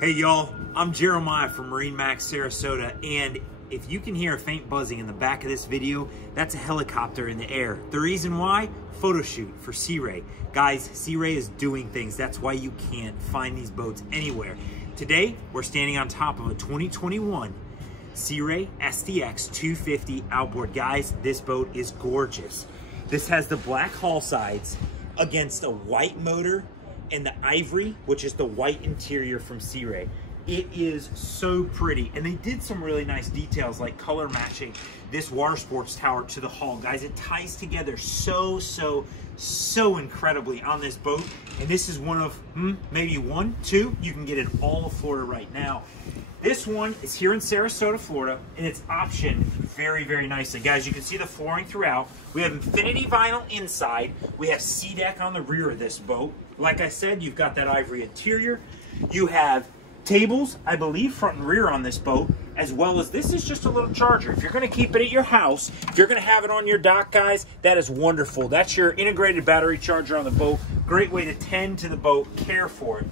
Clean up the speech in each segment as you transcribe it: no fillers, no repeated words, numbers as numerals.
Hey y'all, I'm Jeremiah from MarineMax Sarasota, and if you can hear a faint buzzing in the back of this video, that's a helicopter in the air. The reason why? Photo shoot for Sea Ray. Guys, Sea Ray is doing things. That's why you can't find these boats anywhere. Today, we're standing on top of a 2021 Sea Ray SDX 250 outboard. Guys, this boat is gorgeous. This has the black hull sides against a white motor and the ivory, which is the white interior from Sea Ray. It is so pretty, and they did some really nice details like color matching this water sports tower to the hull. Guys, it ties together so incredibly on this boat, and this is one of maybe one, two you can get in all of Florida right now. This one is here in Sarasota, Florida, and it's optioned very nicely. Guys, you can see the flooring throughout. We have infinity vinyl inside. We have sea deck on the rear of this boat. Like I said, you've got that ivory interior. You have tables, I believe, front and rear on this boat, as well as this is just a little charger. If you're gonna keep it at your house, if you're gonna have it on your dock, guys, that is wonderful. That's your integrated battery charger on the boat. Great way to tend to the boat, care for it.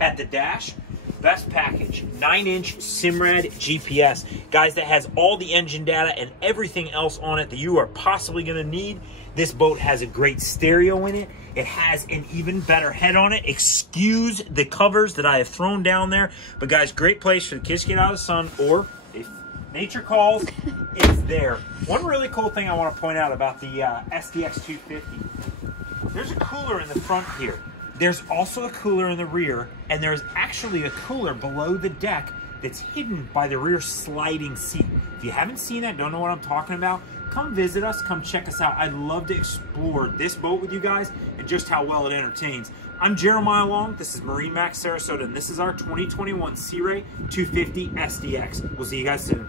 At the dash, best package, 9-inch Simrad GPS. Guys, that has all the engine data and everything else on it that you are possibly gonna need. This boat has a great stereo in it. It has an even better head on it. Excuse the covers that I have thrown down there. But guys, great place for the kids to get out of the sun, or if nature calls, it's there. One really cool thing I want to point out about the SDX 250, there's a cooler in the front here. There's also a cooler in the rear, and there's actually a cooler below the deck that's hidden by the rear sliding seat. If you haven't seen that, don't know what I'm talking about, come visit us, come check us out. I'd love to explore this boat with you guys and just how well it entertains. I'm Jeremiah Long, this is MarineMax Sarasota, and this is our 2021 Sea Ray 250 SDX. We'll see you guys soon.